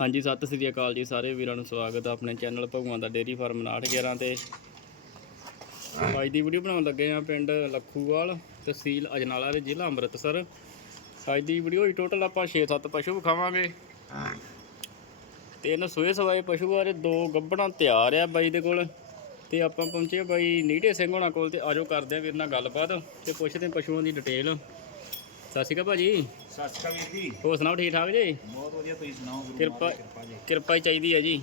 ਹਾਂਜੀ, ਸਤਿ ਸ੍ਰੀ ਅਕਾਲ ਜੀ ਸਾਰੇ ਵੀਰਾਂ ਨੂੰ ਸਵਾਗਤ ਹੈ ਆਪਣੇ ਚੈਨਲ ਭਗਵਾਨ ਦਾ ਡੇਰੀ ਫਾਰਮ 911 ਤੇ। ਅੱਜ ਦੀ ਵੀਡੀਓ ਬਣਾਉਣ ਲੱਗੇ ਆ ਪਿੰਡ ਲੱਖੂਵਾਲ ਤਹਿਸੀਲ ਅਜਨਾਲਾ ਦੇ ਜ਼ਿਲ੍ਹਾ ਅੰਮ੍ਰਿਤਸਰ। ਅੱਜ ਦੀ ਵੀਡੀਓ ਵਿੱਚ ਟੋਟਲ ਆਪਾਂ 6-7 ਪਸ਼ੂ ਵਿਖਾਵਾਂਗੇ। ਤਿੰਨ ਸੋਏ ਸਵਾਏ ਪਸ਼ੂ ਬਾਰੇ ਦੋ ਗੱਬੜਾਂ ਤਿਆਰ ਆ ਬਾਈ ਦੇ ਕੋਲ। ਤੇ ਆਪਾਂ ਪਹੁੰਚੇ ਬਾਈ ਨੀਟੇ ਸਿੰਘ ਹੋਣਾ ਕੋਲ ਤੇ ਆਜੋ ਕਰਦੇ ਆ ਵੀਰ ਨਾਲ ਗੱਲਬਾਤ ਤੇ ਪੁੱਛਦੇ ਆ ਪਸ਼ੂਆਂ ਦੀ ਡਿਟੇਲ ਸਤਿ ਸ਼੍ਰੀ ਅਕਾਲ ਭਾਜੀ। ਸਤਿ ਸ਼੍ਰੀ ਅਕਾਲ ਵੀਰ ਜੀ। ਹੋਰ ਸੁਣਾਓ ਠੀਕ ਠਾਕ ਜੀ? ਬਹੁਤ ਵਧੀਆ ਤੁਸੀਂ ਸੁਣਾਓ? ਗੁਰੂ ਕਿਰਪਾ ਦੀ ਕਿਰਪਾ ਜੀ। ਕਿਰਪਾ ਹੀ ਚਾਹੀਦੀ ਹੈ ਜੀ।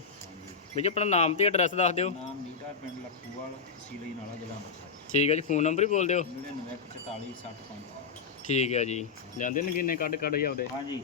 ਵੀ ਜੀ ਆਪਣਾ ਨਾਮ ਤੇ ਐਡਰੈਸ ਦੱਸ ਦਿਓ। ਨਾਮ ਨੀਟਾ ਪਿੰਡ ਲੱਖੂਵਾਲ ਤਹਿਸੀਲ ਨਾਲਾ ਜ਼ਿਲ੍ਹਾ ਅੰਮ੍ਰਿਤਸਰ। ਠੀਕ ਹੈ ਜੀ ਫੋਨ ਨੰਬਰ ਹੀ ਬੋਲ ਦਿਓ। 9944 65 ਠੀਕ ਹੈ ਜੀ। ਲੈਂਦੇ ਨੇ ਕਿੰਨੇ ਕੱਢ ਕੱਢ ਜਾਉਂਦੇ ਹਾਂਜੀ।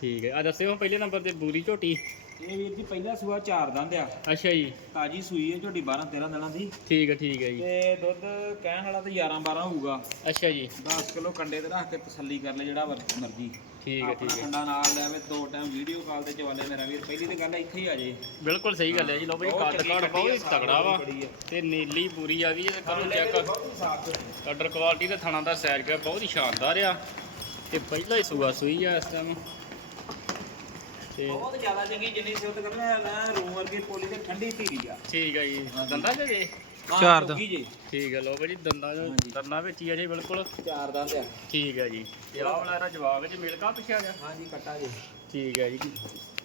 ਠੀਕ ਹੈ। ਆ ਦੱਸਿਓ ਪਹਿਲੇ ਨੰਬਰ ਤੇ ਬੂਰੀ ਝੋਟੀ। ਇਹ ਵੀਰ ਜੀ ਪਹਿਲਾ ਸੂਆ ਚਾਰ ਦੰਦ ਆ। ਅੱਛਾ ਜੀ। ਤਾਜੀ ਸੂਈ ਹੈ ਝੋਟੀ 12 13 ਦਿਨਾਂ ਦੀ। ਠੀਕ ਹੈ ਠੀਕ ਹੈ ਜੀ। ਤੇ ਦੁੱਧ ਕਹਿਣ ਵਾਲਾ ਤੇ 11 12 ਹੋਊਗਾ। ਅੱਛਾ ਜੀ। 10 ਕਿਲੋ ਕੰਡੇ ਤੇ ਰੱਖ ਕੇ ਤਸੱਲੀ ਕਰ ਲੈ ਜਿਹੜਾ ਮਰਜ਼ੀ। ਠੀਕ ਹੈ ਠੀਕ ਹੈ ਕੰਡਾ ਨਾਲ ਲੈਵੇ ਦੋ ਟਾਈਮ ਵੀਡੀਓ ਕਾਲ ਤੇ ਚਵਾਲੇ ਮੇਰਾ ਵੀਰ। ਪਹਿਲੀ ਤੇ ਗੱਲ ਇੱਥੇ ਹੀ ਆ ਜੇ। ਬਿਲਕੁਲ ਸਹੀ ਗੱਲ ਹੈ ਜੀ। ਲੋ ਬਈ ਕੱਦ ਕਾੜ ਕੱਟੀ ਬਹੁਤ ਤਗੜਾ ਵਾ। ਤੇ ਨੀਲੀ ਪੂਰੀ ਆ ਗਈ ਇਹ ਕਰੋ ਚੈੱਕ ਕੱਡਰ ਕੁਆਲਿਟੀ ਤੇ ਥਣਾ ਦਾ ਸਾਈਜ਼ ਪਿਆ ਬਹੁਤ ਹੀ ਸ਼ਾਨਦਾਰ ਆ। ਤੇ ਪਹਿਲਾ ਹੀ ਸੂਆ ਸੂਈ ਆ ਇਸ ਟਾਈਮ ਤੇ ਬਹੁਤ ਜ਼ਿਆਦਾ ਚੰਗੀ ਜਿੰਨੀ ਸਿਹਤ ਕਰਨਾ ਨਾ ਰੂਮ ਵਰਗੀ ਪੋਲੀ ਤੇ ਠੰਡੀ ਧੀਰੀ ਆ। ਠੀਕ ਹੈ ਜੀ। ਦੰਦਾਂ ਚ ਜੇ ਚਾਰ ਦਾ। ਜੀ। ਠੀਕ ਹੈ ਲੋ ਬਈ ਦੰਦਾਂ ਚ ਹਾਂਜੀ। ਦੰਦਾਂ ਵਿੱਚ ਹੀ ਆ ਜੀ ਬਿਲਕੁਲ। ਚਾਰ ਦੰਦ ਆ। ਠੀਕ ਹੈ ਜੀ। ਤੇ ਆਹ ਵਾਲਾ ਇਹਦਾ ਜਵਾਬ ਜੀ ਮੇਲ ਕਾਫ ਪਿੱਛੇ ਆ ਗਿਆ? ਹਾਂਜੀ ਕੱਟਾ ਜੀ। ਠੀਕ ਹੈ ਜੀ।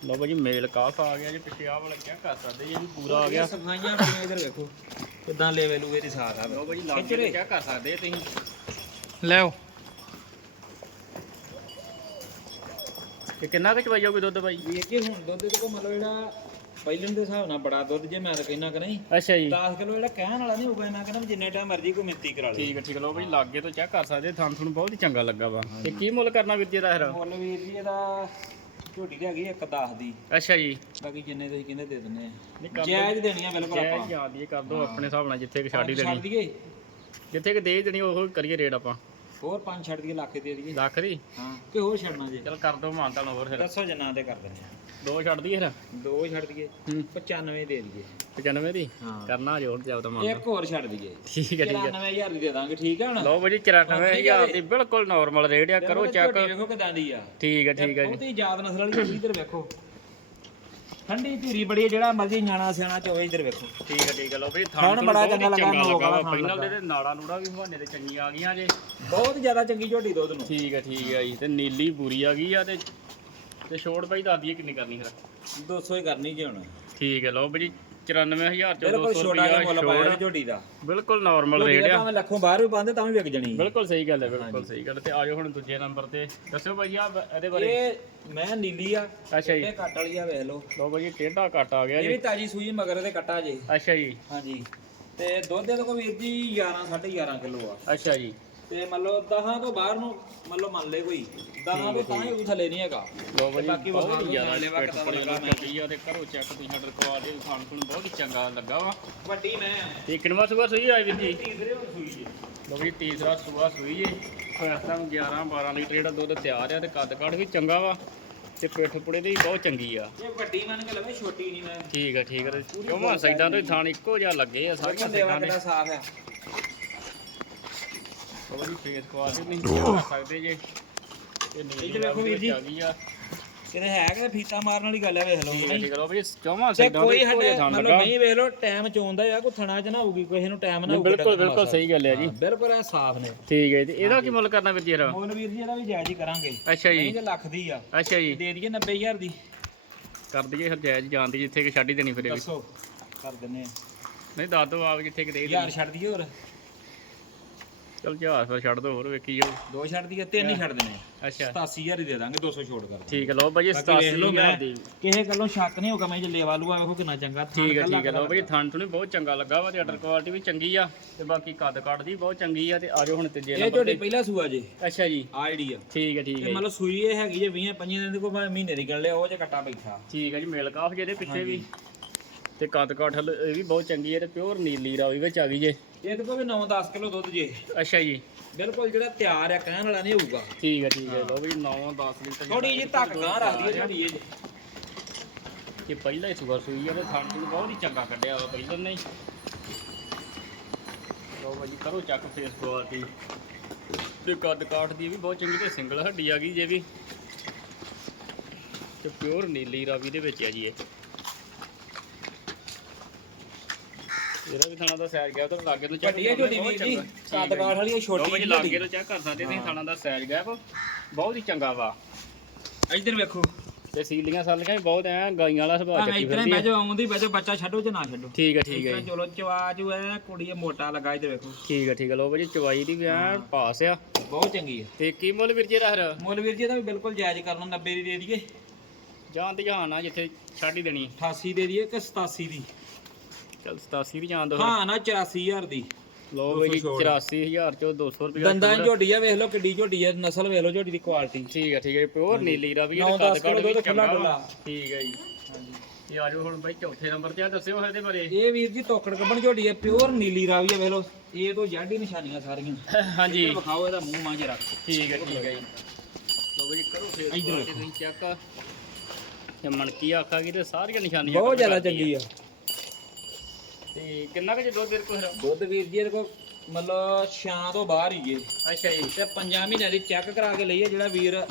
ਲਓ ਭਾਜੀ ਮੇਲ ਕਾਫ ਆ ਗਿਆ ਜੀ ਪਿੱਛੇ ਆਹ ਵਾਲਾ ਕਿਆ ਕਰ ਸਕਦੇ ਜੀ ਇਹ ਵੀ ਪੂਰਾ ਆ ਗਿਆ। ਸਫਾਈਆਂ ਕਿਵੇਂ ਇਧਰ ਵੇਖੋ। ਕਿਦਾਂ ਲੈਵਲ ਲੂਵੇ ਦੀ ਸਾਥ ਆ। ਲਓ ਭਾਜੀ ਖਿੱਚ ਲਾਗੇ ਰਹੇ। ਕਿਆ ਕਰ ਸਕਦੇ ਆ ਤੁਸੀਂ ਲੈਓ ਤੇ ਕਿੰਨਾ ਕੁ ਚਵਾਈ ਜਾਊਗੀ ਦੁੱਧ ਭਾਈ ਵੀਰ ਜੀ ਹੁਣ ਦੁੱਧ ਦੇ ਕੋ ਮਤਲਬ ਜਿਹੜਾ ਪਹਿਲਣ ਦੇ ਹਿਸਾਬ ਨਾਲ ਬੜਾ ਦੁੱਧ ਜੇ ਮੈਂ ਤਾਂ ਕਹਿਣਾ ਕਿ ਨਹੀਂ ਅੱਛਾ ਜੀ। 10 ਕਿਲੋ ਜਿਹੜਾ ਕਹਿਣ ਵਾਲਾ ਨਹੀਂ ਹੋਊਗਾ ਇਹਨਾਂ ਕਹਿੰਦਾ ਵੀ ਜਿੰਨੇ ਟਾਈਮ ਮਰਜ਼ੀ ਕੋਈ ਮਿੰਤੀ ਕਰਾ ਲੇ ਠੀਕ ਹੈ ਠੀਕ ਲਓ ਭਾਜੀ ਲਾਗੇ ਤੋਂ ਚੈੱਕ ਕਰ ਸਕਦੇ ਥਾਂ ਤੁਹਾਨੂੰ ਬਹੁਤ ਹੀ ਚੰਗਾ ਲੱਗਾ ਵਾ। ਤੇ ਕੀ ਮੁੱਲ ਕਰਨਾ ਵੀਰ ਜੀ ਦਾ ਫਿਰ? ਮੁੱਲ ਵੀਰ ਜੀ ਇਹਦਾ ਝੋਟੀ ਤੇ ਹੈਗੀ ਇੱਕ 10 ਦੀ। ਅੱਛਾ ਜੀ। ਬਾਕੀ ਜਿੰਨੇ ਤੁਸੀਂ ਕਹਿੰਦੇ ਦੇ ਦਿੰਨੇ ਆ। ਕਰ ਜਾਇਜ਼ ਦੇਣੀਆਂ ਬਿਲਕੁਲ ਆਪਾਂ। ਯਾਦ ਇਹ ਕਰ ਦੋ ਆਪਣੇ ਹਿਸਾਬ ਨਾਲ ਜਿੱਥੇ ਕਿ ਛੱਡ ਦੇਣੀ। ਜਿੱਥੇ ਕਿ ਦੇ ਦੇਣੀ ਉਹ ਕਰੀਏ ਰੇਟ ਆਪਾਂ। ਹੋਰ ਪੰਜ ਛੱਡ ਦਈਏ ਲੱਖ ਦੇ ਦਈਏ। ਲੱਖ ਦੀ? ਹਾਂ। ਕਿ ਹੋਰ ਛੱਡਣਾ ਜੇ? ਚਲ ਕਰ ਦੋ ਮਾਨਤਾ ਨੂੰ ਹੋਰ ਫਿਰ। ਦੱਸੋ ਜਨਾਂ ਦੇ ਕਰ ਦਿੰਦੇ ਆ। ਦੋ ਛੱਡ ਦਈਏ ਫਿਰ? ਦੋ ਛੱਡ ਦਈਏ। ਹੂੰ। 95 ਦੇ ਦਈਏ। 95 ਦੀ? ਹਾਂ। ਕਰਨਾ ਜੋਰ ਜਾਉਦਾ ਮਾਨਤਾ ਇੱਕ ਹੋਰ ਛੱਡ ਦਈਏ। ਠੀਕ ਹੈ ਠੀਕ ਹੈ। 94000 ਦੀ ਦੇ ਦਾਂਗੇ ਠੀਕ ਹੈ ਹੁਣ? ਲਓ ਭਾਜੀ 94000 ਦੀ ਬਿਲਕੁਲ ਨਾਰਮਲ ਰੇਟ ਆ ਕਰੋ ਚੈੱਕ ਵੇਖੋ ਕਿਦਾਂ ਦੀ ਆ। ਠੀਕ ਹੈ ਠੀਕ ਹੈ ਜੀ। ਬਹੁਤ ਯਾਦ ਨਸਲ ਵਾਲੀ ਇੱਧਰ ਵੇਖੋ। ਠੰਡੀ ਧੀਰੀ ਬੜੀ ਹੈ, ਜਿਹੜਾ ਮਰਜ਼ੀ ਨਿਆਣਾ ਸਿਆਣਾ ਚ ਹੋਵੇ ਇੱਧਰ ਵੇਖੋ। ਠੀਕ ਹੈ ਠੀਕ ਹੈ ਲਓ ਖਾਣ ਤੁਹਾਨੂੰ ਬੜਾ ਬਹੁਤ ਹੀ ਚੰਗਾ ਲੱਗਾ, ਚੰਗਾ ਲੱਗਾ ਵਾ। ਵਾਲਾ ਪਹਿਲਾਂ ਖਾਣ ਦੇ ਨਾੜਾ ਨੂੜਾ ਵੀ ਹਵਾਨੇ ਤੇ ਚੰਗੀਆਂ ਆ ਗਈਆਂ ਜੇ। ਬਹੁਤ ਜ਼ਿਆਦਾ ਚੰਗੀ ਝੋਟੀ ਦੁੱਧ ਨੂੰ। ਠੀਕ ਹੈ ਠੀਕ ਹੈ ਜੀ ਤੇ ਨੀਲੀ ਪੂਰੀ ਆ ਗਈ ਆ ਤੇ ਤੇ ਛੋੜ ਭਾਈ ਦੱਸ ਦਈਏ ਕਿੰਨੀ ਕਰਨੀ ਫਿਰ। 200 ਹੀ ਕਰਨੀ ਜੇ ਹੁਣ। ਠੀਕ ਹੈ ਲਓ ਭਾਜੀ 94000 ਚੋਂ ਬਿਲਕੁਲ 200 ਛੋਟਾ ਜਿਹਾ ਰੁਪਿਆ ਮੁੱਲ ਪਾਇਆ ਛੋੜ ਝੋਟੀ ਦਾ। ਬਿਲਕੁਲ ਨਾਰਮਲ ਰੇਟ ਆ। ਭਾਵੇਂ ਲੱਖੋਂ ਬਾਹਰ ਵੀ ਪਾਉਂਦੇ ਤਾਂ ਵੀ ਵਿਕ ਜਣੀ। ਬਿਲਕੁਲ ਸਹੀ ਗੱਲ ਹੈ ਬਿਲਕੁਲ ਸਹੀ ਗੱਲ ਤੇ ਆਜੋ ਹੁਣ ਦੂਜੇ ਨੰਬਰ ਤੇ। ਦੱਸਿਓ ਭਾਈ ਆ ਇਹਦੇ ਬਾਰੇ। ਇਹ ਮੈਂ ਨੀਲੀ ਆ ਅੱਛਾ ਜੀ। ਇਹ ਕੱਟ ਵਾਲੀ ਆ ਵੇਖ ਲਓ। ਲਓ ਭਾਜੀ ਟੇਢਾ ਕੱਟ ਆ ਗਿਆ ਇਹ ਵੀ ਜੀ ਤਾਜੀ ਸੂਈ ਮਗਰ ਦੇ ਕੱਟਾ ਜੇ। ਅੱਛਾ ਜੀ। ਹਾਂਜੀ। ਤੇ ਦੁੱਧ ਦੇ ਕੋਲ ਵੀਰ ਜੀ 11 11.5 ਕਿਲੋ ਆ। ਅੱਛਾ ਜੀ। ਤੇ ਮੰਨ ਲਓ 10 ਤੋਂ ਬਾਹਰ ਨੂੰ ਮੰਨ ਲਓ ਮੰਨ ਲੈ ਕੋਈ। 10 ਤੋਂ ਤਾਂ ਹੀ ਉਹ ਥੱਲੇ ਨਹੀਂ ਹੈਗਾ। ਲੋ ਭਾਜੀ ਬਾਕੀ ਬਹੁਤ ਹੀ ਜ਼ਿਆਦਾ ਵਾ ਕਿੱਦਾਂ ਪੜੇ ਲੱਗਾ ਲੱਗਾ ਚੰਗੀ ਆ ਤੇ ਕਰੋ ਚੈੱਕ ਤੁਸੀਂ ਆਰਡਰ ਕਰਵਾ ਦਿਓ ਖਾਣ ਨੂੰ ਬਹੁਤ ਹੀ ਚੰਗਾ ਲੱਗਾ ਵਾ। ਵੱਡੀ ਮੈਂ ਤੇ ਕਿੰਨਵਾ ਸੂਆ ਸੂਈ ਆਈ ਵੀਰ ਜੀ? ਤੀਸਰੇ ਹੁਣ ਸੂਈ ਜੀ ਲੋ ਜੀ ਤੀਸਰਾ ਸੂਆ ਸੂਈ ਏ। ਟਾਈਮ 11 12 ਲੀਟਰ ਜਿਹੜਾ ਦੁੱਧ ਤਿਆਰ ਆ ਤੇ ਕੱਦ ਕਾਠ ਵੀ ਚੰਗਾ ਵਾ ਤੇ ਪਿੱਠ ਪੁੜੇ ਦੀ ਵੀ ਬਹੁਤ ਚੰਗੀ ਆ। ਇਹ ਵੱਡੀ ਮੰਨ ਕੇ ਲਵੇ ਛੋਟੀ ਨਹੀਂ ਮੈਂ। ਠੀਕ ਆ ਠੀਕ ਆ ਕਿਉਂ ਸਾਈਡਾਂ ਤੋਂ ਥਾਣ ਇੱਕੋ ਜਿਹਾ ਲੱਗੇ ਆ ਸਾਰੀਆਂ ਸਾਈਡਾਂ ਦੇ ਸਾਫ਼ ਆ। ਨਹੀਂ ਸਕਦੇ ਜੇ। ਨੀਲੀ ਵੇਖੋ ਵੀਰ ਜੀ। ਆ ਗਈ ਆ। ਕਿਤੇ ਹੈ ਕਿ ਫੀਤਾ ਮਾਰਨ ਵਾਲੀ ਗੱਲ ਆ ਵੇਖ ਲਓ ਠੀਕ ਆ ਨਹੀਂ ਠੀਕ ਆ ਲੋ ਵੀ ਚੌਵਾਂ ਤੇ ਸਾਈਡਾਂ ਤੋਂ ਕੋਈ ਇੱਕੋ ਸਾਡੇ ਜਿਹਾ ਥਾਣ ਮਤਲਬ ਲੱਗਾ। ਨਹੀਂ ਵੇਖ ਲਓ ਟਾਈਮ ਚੋਂਦਾ ਆ ਕੋਈ ਥਣਾ ਚ ਨਾ ਹੋਊਗੀ ਕਿਸੇ ਨੂੰ ਟਾਈਮ ਨਾ ਨਹੀਂ, ਹੋਊਗਾ ਬਿਲਕੁਲ ਡੰਗਰ ਬਿਲਕੁਲ ਸਹੀ ਗੱਲ ਹੈ ਜੀ। ਹਾਂ, ਬਿਲਕੁਲ ਇਹ ਸਾਫ਼ ਨੇ। ਠੀਕ ਹੈ ਜੀ ਤੇ ਇਹਦਾ ਕੀ ਮੁੱਲ ਕਰਨਾ ਵੀਰ ਜੀ ਇਹਦਾ? ਮੋਲ ਵੀਰ ਜੀ ਇਹਦਾ ਵੀ ਜਾਇਜ਼ ਹੀ ਕਰਾਂਗੇ। ਅੱਛਾ ਨਹੀਂ ਜੀ ਜੇ ਲੱਖ ਦੀ ਆ। ਅੱਛਾ ਜੀ। ਦੇ ਦਈਏ 90000 ਦੀ। ਕਰ ਦਈਏ ਫਿਰ ਜਾਇਜ਼ ਜਿੱਥੇ ਕਿ ਛੱਡ ਹੀ ਦੇਣੀ ਫਿਰ ਇਹ ਵੀ। ਦੱਸੋ ਕਰ ਦਿੰਨੇ ਆ। ਨਹੀਂ ਦੱਸ ਦੋ ਆਪ ਜਿੱਥੇ ਕਿ ਦੇ ਯਾਰ ਛੱਡ ਦਈਏ ਹੋਰ। ਚਲ ਜਹਾਜ਼ ਫਿਰ ਛੱਡ ਦੋ ਹੋਰ ਵੇਖੀ ਜਾਓ। ਦੋ ਛੱਡ ਦਈਏ ਤਿੰਨ ਹੀ ਛੱਡ ਆ। ਅੱਛਾ। 87000 ਹੀ ਦੇ ਦਾਂਗੇ 200 ਛੋੜ ਕਰ ਠੀਕ ਹੈ ਲਓ ਭਾਜੀ ਬਾਕੀ ਵੇਖ ਲਓ 87000 ਮੈਂ ਦੀ ਕਿਸੇ ਗੱਲੋਂ ਸ਼ੱਕ ਨਹੀਂ ਹੋਗਾ ਮੈਂ ਜੇ ਲੇਵਾ ਲੂਆ ਵੇਖੋ ਕਿੰਨਾ ਚੰਗਾ ਠੀਕ ਹੈ ਠੀਕ ਹੈ ਲਓ ਭਾਜੀ ਥਣ ਥੁਣੀ ਬਹੁਤ ਚੰਗਾ ਲੱਗਾ ਵਾ ਤੇ ਆਰਡਰ ਕੁਆਲਿਟੀ ਵੀ ਚੰਗੀ ਆ ਤੇ ਬਾਕੀ ਕੱਦ ਕੱਟ ਦੀ ਬਹੁਤ ਚੰਗੀ ਆ ਤੇ ਆਜੋ ਹੁਣ ਤੀਜੇ ਇਹ ਨੰਬਰ ਤੁਹਾਡੀ ਤੇ। ਪਹਿਲਾ ਸੂਆ ਜੇ। ਅੱਛਾ ਜੀ। ਆ ਜਿਹੜੀ ਆ। ਠੀਕ ਹੈ ਠੀਕ ਹੈ ਤੇ ਜੀ। ਮਤਲਬ ਸੂਈ ਇਹ ਹੈਗੀ ਜੇ 20 25 ਦਿਨ ਦੀ ਭਾਵੇਂ ਮਹੀਨੇ ਦੀ ਗੱਲ ਲਿਆ ਉਹ ਚ ਕੱਟਾ ਬੈਠਾ। ਠੀਕ ਹੈ ਜੀ ਮੇਲ ਕਾਫ ਜਿਹਦੇ ਪਿੱਛੇ ਵੀ। ਤੇ ਕੱਦ ਕੱਟ ਹਲ- ਇਹ ਵੀ ਬਹੁਤ ਚੰਗੀ ਹੈ ਤੇ ਪਿਓਰ ਨੀਲੀ ਰਾਵੀ ਵਿੱਚ ਆ ਗਈ ਜੇ। ਇਹ ਤੇ ਕੋਈ 9-10 ਕਿਲੋ ਦੁੱਧ ਜੇ। ਅੱਛਾ ਜੀ। ਬਿਲਕੁਲ ਜਿਹੜਾ ਤਿਆਰ ਆ ਕਹਿਣ ਵਾਲਾ ਨਹੀਂ ਹੋਊਗਾ। ਠੀਕ ਹੈ ਠੀਕ ਹੈ ਲਓ ਭਾਜੀ 9 10 ਲੀਟਰ ਥੋੜੀ ਜਿਹੀ ਧੱਕ ਗਾਂ ਰੱਖਦੀ ਹੈ ਜਿਹੜੀ ਇਹ। ਇਹ ਪਹਿਲਾ ਹੀ ਸੁਗਰ ਸੂਈ ਆ ਤੇ ਥਣ ਨੂੰ ਬਹੁਤ ਹੀ ਚੰਗਾ ਕੱਢਿਆ ਵਾ ਪਹਿਲਾਂ ਲਓ ਭਾਜੀ ਕਰੋ ਚੱਕ ਫੇਸ ਕੁਆਲਿਟੀ ਤੇ ਕੱਦ ਕਾਠ ਦੀ ਵੀ ਬਹੁਤ ਚੰਗੀ ਤੇ ਸਿੰਗਲ ਹੱਡੀ ਆ ਗਈ ਜੇ ਵੀ। ਤੇ ਪਿਓਰ ਨੀਲੀ ਰਾਵੀ ਦੇ ਵਿੱਚ ਆ ਜੀ ਇਹ। ਇਹਦਾ ਵੀ ਥਾਣਾ ਦਾ ਸਾਈਜ਼ ਗਿਆ ਤਾਂ ਲਾਗੇ ਤੋਂ check ਵੱਡੀ ਹੈ ਝੋਟੀ ਵੀਰ ਜੀ ਹੈ ਕਾਦਗਾੜ ਵਾਲੀ ਛੋਟੀ ਜਿਹੀ ਲਾਗੇ ਤੋਂ ਚੈੱਕ ਕਰ ਸਕਦੇ ਤੁਸੀਂ ਹਾਂ। ਥਾਣਾ ਦਾ ਸਾਈਜ਼ ਗੈਪ। ਬਹੁਤ ਹੀ ਚੰਗਾ ਵਾ। ਇੱਧਰ ਵੇਖੋ। ਤੇ ਸੀਲੀਆਂ ਸਾਲੀਆਂ ਵੀ ਬਹੁਤ ਐ ਗਾਈਆਂ ਵਾਲਾ ਸੁਭਾਅ ਚੱਕੀ ਫਿਰਦੀ ਆ। ਜਾਓ ਆਉਂਦੀ ਬਹਿ ਜਾਓ ਬੱਚਾ ਛੱਡੋ ਜਾਂ ਨਾ ਛੱਡੋ। ਠੀਕ ਹੈ ਠੀਕ ਹੈ ਜੀ। ਚਲੋ ਚਵਾਜੂ ਐ ਕੁੜੀ ਮੋਟਾ ਲੱਗਾ ਇੱਧਰ ਵੇਖੋ। ਠੀਕ ਹੈ ਠੀਕ ਹੈ ਲੋ ਭਾਜੀ ਚਵਾਈ ਦੀ ਵੀ ਪਾਸ ਆ। ਬਹੁਤ ਚੰਗੀ ਹੈ ਤੇ ਕੀ ਮੁੱਲ ਵੀਰ ਜੀ ਦਾ ਹਰ ਮੁੱਲ ਵੀਰ ਜੀ ਇਹਦਾ ਵੀ ਬਿਲਕੁਲ ਜਾਇਜ਼ ਕਰਨਾ 90 ਦੀ ਦੇ ਦਈਏ। ਜਾਨ ਤੇ ਜਹਾਨ ਆ ਜਿੱਥੇ ਛੱਡ ਹੀ ਦੇਣੀ 88 ਦੇ ਦਈਏ ਕਿ 87 ਦੀ। ਚਲ 87 ਦੀ ਦੋ ਹਾਂ ਨਾ 84000 ਦੀ। ਲੋ 200 ਭਾਜੀ ਛੋੜ। 84000 ਚੋਂ 200 ਰੁਪਏ ਦੰਦਾਂ ਦੀ ਝੋਟੀ ਆ ਵੇਖ ਲਓ ਕਿੱਡੀ ਝੋਟੀ ਆ ਨਸਲ ਵੇਖ ਲਓ ਝੋਟੀ ਦੀ ਕੁਆਲਿਟੀ ਠੀਕ ਹੈ ਠੀਕ ਹੈ ਪਿਓਰ ਨੀਲੀ ਦਾ ਵੀ ਨੌ ਇਹਦਾ ਦਸ ਕੱਦ ਕਿਲੋ ਵੀ ਚੰਗਾ। ਠੀਕ ਹੈ ਜੀ। ਇਹ ਆਜੋ ਹੁਣ ਬਾਈ ਚੌਥੇ ਨੰਬਰ ਤੇ ਆ ਦੱਸਿਓ ਇਹਦੇ ਬਾਰੇ। ਇਹ ਵੀਰ ਜੀ ਤੋਕੜ ਕੱਢਣ ਝੋਟੀ ਆ ਪਿਓਰ ਨੀਲੀ ਰਾਵੀ ਆ ਵੇਖ ਲਓ। ਇਹ ਤੋਂ ਜੱਡ ਹੀ ਨਿਸ਼ਾਨੀਆਂ ਸਾਰੀਆਂ। ਹਾਂਜੀ। ਵਿਖਾਓ ਇਹਦਾ ਮੂੰਹ ਮਾਂਜ ਰੱਖ। ਠੀਕ ਹੈ ਠੀਕ ਹੈ ਜੀ। ਲੋ ਭਾਜੀ ਕਰੋ ਫੇਰ ਇੱਧਰ ਤੁਸੀਂ ਚੈੱਕ। ਤੇ ਮਣਕੀ ਆਖਾ ਗਈ ਤੇ ਸਾਰੀਆਂ ਨਿਸ਼ਾਨੀਆਂ ਬਹੁਤ ਜ਼ਿਆਦਾ ਚੰਗੀ ਆ। ਤੇ ਕਿੰਨਾ ਕੁ ਜੇ ਦੁੱਧ ਦੇ ਕੋਲ ਦੁੱਧ ਵੀਰ ਜੀ ਇਹਦੇ ਕੋਲ ਮਤਲਬ ਛਾਂ ਤੋਂ ਬਾਹਰ ਹੀ ਜੇ ਅੱਛਾ ਜੀ। ਤੇ ਪੰਜਾਂ ਮਹੀਨਿਆਂ ਦੀ ਚੈੱਕ ਕਰਾ ਕੇ ਲਈਏ ਜਿਹੜਾ ਵੀਰ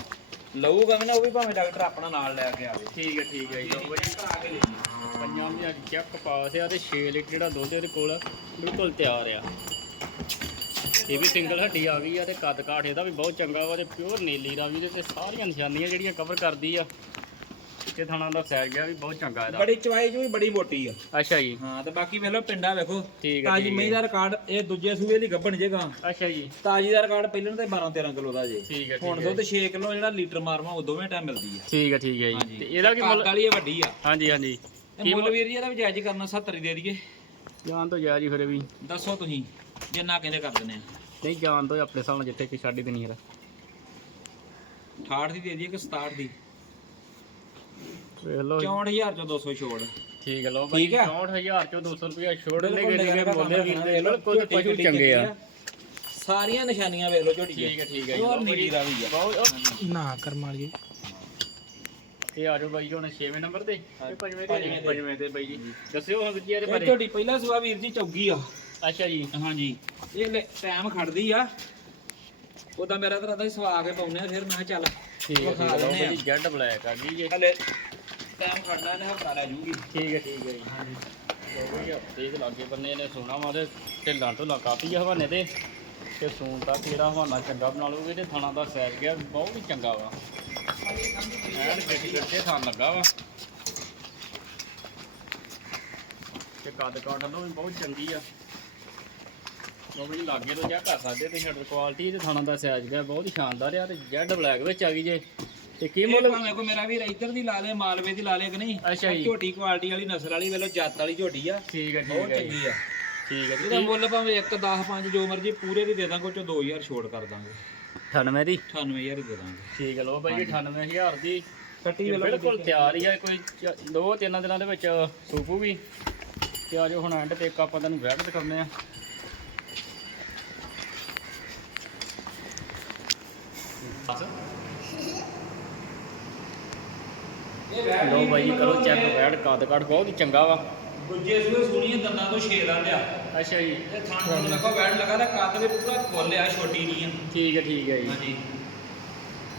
ਲਊਗਾ ਵੀ ਨਾ ਉਹ ਵੀ ਭਾਵੇਂ ਡਾਕਟਰ ਆਪਣਾ ਨਾਲ ਲੈ ਕੇ ਆਵੇ। ਠੀਕ ਹੈ ਠੀਕ ਹੈ ਜੀ। ਚੈੱਕ ਕਰਾ ਕੇ ਲਈਏ। ਪੰਜਾਂ ਦੀ ਅੱਜ ਚੈੱਕ ਪਾਸ ਆ ਤੇ 6 ਲੀਟਰ ਜਿਹੜਾ ਦੁੱਧ ਇਹਦੇ ਕੋਲ ਬਿਲਕੁਲ ਤਿਆਰ ਆ। ਇਹ ਵੀ ਸਿੰਗਲ ਹੱਡੀ ਆ ਗਈ ਆ ਤੇ ਕੱਦ ਕਾਠ ਇਹਦਾ ਵੀ ਬਹੁਤ ਚੰਗਾ ਵਾ ਤੇ ਪਿਓਰ ਨੀਲੀ ਦਾ ਵੀ ਤੇ ਸਾਰੀਆਂ ਨਿਸ਼ਾਨੀਆਂ ਜਿਹੜੀਆਂ ਕਵਰ ਕਰਦੀ ਆ। ਤੇ ਥਾਣਾ ਦਾ ਸਾਈਜ਼ ਗਿਆ ਵੀ ਬਹੁਤ ਚੰਗਾ ਇਹਦਾ। ਬੜੀ ਚਵਾਈ ਚ ਵੀ ਬੜੀ ਮੋਟੀ ਆ। ਅੱਛਾ ਜੀ। ਹਾਂ ਤੇ ਬਾਕੀ ਵੇਖ ਲਓ ਪਿੰਡਾ ਵੇਖੋ। ਠੀਕ ਹੈ ਤਾਜੀ ਠੀਕ ਮਹੀਂ ਦਾ ਰਿਕਾਰਡ ਇਹ ਦੂਜੇ ਸੂਏ ਦੀ ਗੱਭਣ ਜੇਗਾ ਅੱਛਾ ਜੀ। ਤਾਜੀ ਦਾ ਰਿਕਾਰਡ ਪਹਿਲਾਂ ਤੇ 12 13 ਕਿਲੋ ਦਾ ਜੇ। ਠੀਕ ਹੈ ਹੁਣ ਠੀਕ ਦੁੱਧ 6 ਕਿਲੋ ਜਿਹੜਾ ਲੀਟਰ ਮਾਰਵਾ ਉਹ ਦੋਵੇਂ ਟਾਈਮ ਮਿਲਦੀ ਆ। ਠੀਕ ਹੈ ਠੀਕ ਹੈ ਜੀ। ਤੇ ਇਹਦਾ ਕੀ ਮੁੱਲ ਵਾਲੀ ਇਹ ਵੱਡੀ ਆ। ਹਾਂਜੀ ਹਾਂਜੀ। ਇਹ ਮੁੱਲ ਵੀਰ ਜੀ ਇਹਦਾ ਵੀ ਜਾਇਜ਼ ਕਰਨਾ 70 ਹੀ ਦੇ ਦਈਏ। ਜਾਨ ਤੋਂ ਜਾਇਜ਼ ਹੀ ਫਿਰ ਵੀ। ਦੱਸੋ ਤੁਸੀਂ ਜਿੰਨਾ ਕਹਿੰਦੇ ਕਰ ਦਿੰਦੇ ਆ। ਨਹੀਂ ਜਾਨ ਤੋਂ ਆਪਣੇ ਹਿਸਾਬ ਨਾਲ ਜਿੱਥੇ ਕਿ ਛੱਡ ਹੀ ਦੇਣੀ ਯਾਰ 68 ਦੀ ਦੇ ਦਈਏ ਕਿ 67 ਦੀ? ਵੇਖ ਲਓ 64000 ਚੋਂ 200 ਛੋੜ। ਠੀਕ ਹੈ ਲਓ ਭਾਈ ਠੀਕ ਹੈ। 64000 ਚੋਂ 200 ਰੁਪਏ ਛੋੜ ਲੈ ਬਿਲਕੁਲ ਗਏ ਨਿਗਾਹ ਨੇ ਦਾ ਬੋਲੇ ਵੀ ਦੇ। ਬਿਲਕੁਲ ਪਸ਼ੂ ਚੰਗੇ ਆ। ਚੰਗੀ ਸਾਰੀਆਂ ਨਿਸ਼ਾਨੀਆਂ ਵੇਖ ਲਓ ਝੋਟੀ ਠੀਕ ਹੈ ਠੀਕ ਹੈ ਪਿਓਰ ਨੀਲੀ ਦਾ ਵੀ ਆ। ਬਹੁਤ ਨਾ ਕਰਮ ਵਾਲੀ ਇਹ ਆ ਜਾਓ ਬਾਈ ਜੀ ਹੁਣ 6ਵੇਂ ਨੰਬਰ ਤੇ। ਹਾਂ, ਇਹ ਪੰਜਵੇਂ ਪੰਜਵੇਂ ਤੇ ਤੇ। ਪੰਜਵੇਂ ਤੇ ਬਾਈ ਜੀ। ਦੱਸਿਓ ਹੁਣ ਵੀਰ। ਜੀ ਇਹਦੇ ਇਹ ਬਾਰੇ ਝੋਟੀ ਪਹਿਲਾ ਸੁਆ ਵੀਰ ਜੀ ਚੌਗੀ ਆ। ਅੱਛਾ ਜੀ। ਹਾਂਜੀ। ਇਹ ਟਾਈਮ ਖੜਦੀ ਆ। ਉਹਦਾ ਮੇਰਾ ਤਾਂ ਰਦਾ ਸਵਾ ਕੇ ਪਾਉਨੇ ਆ ਫਿਰ ਮੈਂ ਕਿਹਾ ਚੱਲ ਠੀਕ ਹੈ ਵਿਖਾ ਠੀਕ ਹੈ। ਲਓ ਦਿੰਦੇ ਆ। ਬਾਈ ਜੀ ਜੈਡ ਬਲੈਕ ਆ ਗਈ ਜੀ। ਹਲੇ ਟਾਈਮ ਖੜਨਾ ਇਹਨੇ ਹਫਤਾ ਲੈ ਜੂਗੀ। ਠੀਕ ਹੈ ਠੀਕ ਹੈ ਜੀ। ਲਓ ਬਾਈ ਹਫ਼ਤੇ ਦੇ ਲਾਗੇ ਬੰਨੇ ਨੇ ਸੋਨਾ ਵਾ ਤੇ ਢਿੱਲਾਂ ਢੁੱਲਾਂ ਕਾਫੀ ਆ ਹਵਾਨੇ ਤੇ। ਤੇ ਸੂਣ ਤੱਕ ਜਿਹੜਾ ਹਵਾਨਾ ਚੰਗਾ ਬਣਾ ਲਓਗੇ ਤੇ ਥਾਣਾ ਦਾ ਸਾਈਜ਼ ਗਿਆ ਬਹੁਤ ਹੀ ਚੰਗਾ ਵਾ। ਐਨ ਗੱਡੀ ਲੱਗਾ ਵਾ। ਤੇ ਕੱਦ ਕਾਠ ਨੂੰ ਵੀ ਬਹੁਤ ਚੰਗੀ ਆ। ਉਹ ਵੀ ਲਾਗੇ ਤੋਂ ਜਾ ਕਰ ਸਕਦੇ ਤੇ ਸ਼ਟਰ ਕੁਆਲਿਟੀ ਤੇ ਥਾਣਾ ਦਾ ਸਾਈਜ਼ ਗਿਆ ਬਹੁਤ ਹੀ ਸ਼ਾਨਦਾਰ ਆ ਤੇ ਜੈਡ ਬਲੈਕ ਵਿੱਚ ਆ ਗਈ ਜੇ। ਤੇ ਕੀ ਮੁੱਲ ਭਾਵੇਂ ਕੋਈ ਮੇਰਾ ਵੀਰ ਇੱਧਰ ਦੀ ਲਾ ਲੇ ਮਾਲਵੇ ਦੀ ਲਾ ਲੇ ਕਿ ਨਹੀਂ? ਅੱਛਾ ਜੀ। ਝੋਟੀ ਕੁਆਲਿਟੀ ਵਾਲੀ ਨਸਲ ਵਾਲੀ ਵੇਲੋ ਜੱਤ ਵਾਲੀ ਝੋਟੀ ਆ। ਠੀਕ ਹੈ ਬਹੁਤ ਠੀਕ ਹੈ ਜੀ। ਚੰਗੀ ਆ। ਠੀਕ ਹੈ ਇਹਦਾ ਮੁੱਲ ਭਾਵੇਂ 1 10 5 ਜੋ ਮਰਜ਼ੀ ਪੂਰੇ ਦੀ ਦੇ ਦਾਂਗੇ ਉਹ ਚੋਂ 2000 ਛੋੜ ਕਰ ਦਾਂਗੇ। 98 ਦੀ? 98000 ਹੀ ਦੇ ਦਾਂਗੇ। ਠੀਕ ਹੈ ਲੋ ਬਾਈ ਜੀ 98000 ਦੀ। ਕੱਟੀ ਵੇਲੋ ਬਿਲਕੁਲ ਤਿਆਰ ਹੀ ਆ ਕੋਈ ਚ- ਦੋ ਤਿੰਨ ਦਿਨਾਂ ਦੇ ਵਿੱਚ ਸੂਪੂ ਵੀ। ਤੇ ਆਜੋ ਹੁਣ ਐਂਡ ਤੇ ਇੱਕ ਆਪਾਂ ਤੁਹਾਨੂੰ ਵੈਟ ਦਿਖਾਉਂਦੇ ਆ। ਲੋ ਬਾਈ ਜੀ ਕਰੋ ਚੈੱਕ ਵੈਟ ਕੱਦ ਕੱਟ ਬਹੁਤ ਹੀ ਚੰਗਾ ਵਾ। ਦੂਜੇ ਸੂਏ ਸੁਣੀਏ ਦੰਦਾਂ ਤੋਂ ਛੇ ਦਾ ਲਿਆ। ਅੱਛਾ ਜੀ। ਤੇ ਥਾਂ ਨੂੰ ਲੱਗਾ ਵੈਟ ਲਗਾ ਤਾਂ ਕੱਦ ਵੀ ਪੂਰਾ ਫੁੱਲ ਆ ਛੋਟੀ ਨਹੀਂ ਆ। ਠੀਕ ਹੈ ਠੀਕ ਹੈ ਜੀ। ਹਾਂਜੀ।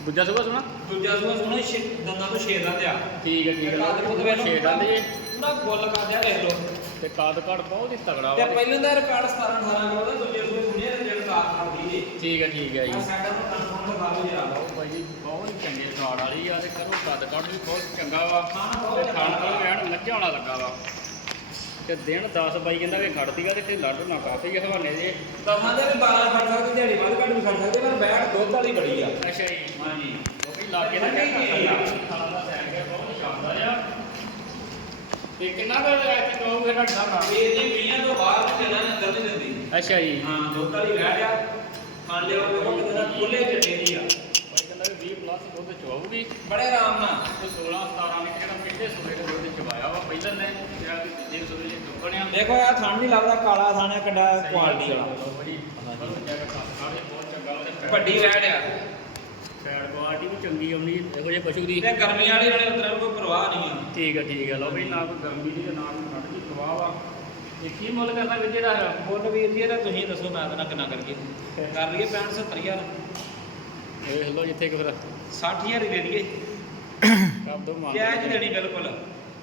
ਦੂਜਾ ਸੁਣਾ ਦੂਜਾ ਸੂਆ ਸੁਣਾ ਦੰਦਾਂ ਤੋਂ ਛੇ ਦਾ ਲਿਆ। ਠੀਕ ਹੈ ਠੀਕ ਹੈ। ਕੱਦ ਕੁੱਦ ਵੇਖ ਲਓ ਛੇ ਦੰਦ ਜੀ ਪੂਰਾ ਫੁੱਲ ਕਰਦਿਆ ਵੇਖ ਲਓ। ਤੇ ਕੱਦ ਕੱਟ ਬਹੁਤ ਹੀ ਤਗੜਾ ਤੇ ਵਾ ਪਹਿਲਾਂ ਦਾ ਰਿਕਾਰਡ 17 18 ਕਿਲੋ ਦਾ ਦੂਜੇ ਤੇ ਜਿਹੜਾ ਰਾਤ ਕਰਦੀ ਜੇ ਠੀਕ ਹੈ ਠੀਕ ਹੈ ਜੀ। ਸਾਡਾ ਤਾਂ ਕਨਫਰਮ ਦਿਖਾ ਲਓ ਜਰਾ। ਬਾਈ ਜੀ ਬਹੁਤ ਹੀ ਚੰਗੇ ਫਰਾਡ ਵਾਲੀ ਆ ਤੇ ਕਰੋ ਕੱਦ ਕੱਟ ਵੀ ਬਹੁਤ ਚੰਗਾ ਵਾ। ਤੇ ਖਾਣ ਤੋਂ ਐਨ ਮੱਝਾਂ ਵਾਲਾ ਲੱਗਾ ਵਾ। ਤੇ ਦਿਨ 10 ਬਾਈ ਕਹਿੰਦਾ ਵੀ ਖੜਦੀ ਆ ਤੇ ਤੇ ਲੱਡ ਨਾ ਕਾਫੀ ਆ ਹਵਾਨੇ ਦੇ ਦਸਾਂ ਦੇ ਵੀ 12 ਖੜ ਸਕਦੇ ਦਿਹਾੜੀ ਵੱਧ ਘੱਟ ਵੀ ਖੜ ਸਕਦੇ ਪਰ ਬੈਠ ਦੁੱਧ ਵਾਲੀ ਬੜੀ ਆ। ਅੱਛਾ ਜੀ। ਹਾਂਜੀ। ਉਹ ਵੀ ਲਾਗੇ ਦਾ ਚੈੱਕ ਕਰਦਾ ਖਾਣਾ ਦਾ ਸੈਂਡ ਹੈ ਬਹੁਤ ਸ਼ਾਨਦਾਰ ਆ। ਤੇ ਕਿੰਨਾ ਕੁ ਐਤੀ ਕਹੋਗੇ ਤੁਹਾਡਾ ਹਿਸਾਬ ਇਹ ਜੀ ਮੀਆਂ ਤੋਂ ਤੇ ਚੱਲਣਾ ਅੰਦਰ ਨਹੀਂ ਦਿੰਦੀ ਨਾਲ ਅੱਛਾ ਜੀ। ਹਾਂ ਦੁੱਧ ਵਾਲੀ ਬੈਠ ਆ। ਮੰਨ ਲਿਓ ਉਹ ਕਿਤੇ ਨਾ ਖੁੱਲੇ ਚੱਲੇ ਦੀ ਆ। ਬਾਈ ਕਹਿੰਦਾ ਵੀ 20 ਪਲੱਸ ਦੁੱਧ ਚਵਾਉਗੀ ਬੜੇ ਆਰਾਮ ਨਾਲ। ਤੇ 16 17 ਨੇ ਕਿਹੜਾ ਕਿੱਡੇ ਸੂਏ ਦੇ ਦੁੱਧ ਚਵਾਇਆ ਵਾ। ਪਹਿਲਾਂ ਨੇ ਜਿਹੜਾ ਕਿ ਦੂਜੇ ਸੂਏ ਦੇ ਚੁੱਕਣਿਆ ਦੇਖੋ ਇਹ ਥਣ ਨਹੀਂ ਲੱਗਦਾ ਕਾਲਾ ਥਣ ਕਿੱਡਾ ਕੁਆਲਿਟੀ ਵਾਲਾ। ਵੱਡੀ ਬੈਠ ਆ। ਫੈਟ ਕੁਆਲਿਟੀ ਵੀ ਚੰਗੀ ਆਉਣੀ ਇਹੋ ਜਿਹੇ ਪਸ਼ੂ ਦੀ ਤੇ ਗਰਮੀ ਵਾਲੀ ਵਾਲੇ ਉਤਰਾ ਕੋਈ ਪਰਵਾਹ ਨਹੀਂ ਆ। ਠੀਕ ਹੈ ਠੀਕ ਹੈ ਲਓ ਬਈ ਨਾ ਕੋਈ ਗਰਮੀ ਦੀ ਨਾ ਕੋਈ ਠੰਡ ਦੀ ਪ੍ਰਵਾਹ ਵਾ। ਇਹ ਕੀ ਮੁੱਲ ਕਰਨਾ ਵੀ ਜਿਹੜਾ ਮੁੱਲ ਵੀਰ ਜੀ ਇਹਦਾ ਤੁਸੀਂ ਦੱਸੋ ਮੈਂ ਤਾਂ ਕਿੰਨਾ ਕਰੀਏ ਕਰ ਲਈਏ 65 70000 ਵੇਖ ਲਓ ਜਿੱਥੇ ਕਿ ਫਿਰ 60000 ਹੀ ਦੇ ਦਈਏ। ਕਰ ਦੋ ਮੰਨ ਜਾਇਜ਼ ਦੇਣੀ ਬਿਲਕੁਲ।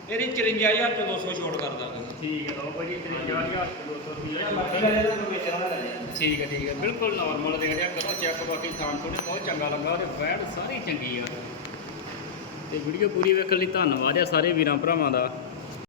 ਇਹਦੀ 54000 ਤੋਂ 200 ਛੋਟ ਕਰ ਦਾਂਗੇ। ਠੀਕ ਹੈ ਲਓ ਭਾਜੀ 53000 ਤੋਂ 200 ਜਿਹੜਾ ਰੁਪਏ ਮਰਜ਼ੀ ਲੈ ਜਾ ਤਾਂ ਕੋਈ ਵੇਚਣ ਵਾਲਾ ਲੈ ਜਾ ਠੀਕ ਹੈ ਠੀਕ ਹੈ। ਬਿਲਕੁਲ ਨਾਰਮਲ ਰੇਟ ਆ ਕਰੋ ਚੈੱਕ ਬਾਕੀ ਥਾਂ ਥੋੜੇ ਬਹੁਤ ਚੰਗਾ ਲੱਗਾ ਤੇ ਫੈਟ ਸਾਰੀ ਚੰਗੀ ਆ। ਤੇ ਵੀਡੀਓ ਪੂਰੀ ਵੇਖਣ ਲਈ ਧੰਨਵਾਦ ਆ ਸਾਰੇ ਵੀਰਾਂ ਭਰਾਵਾਂ ਦਾ।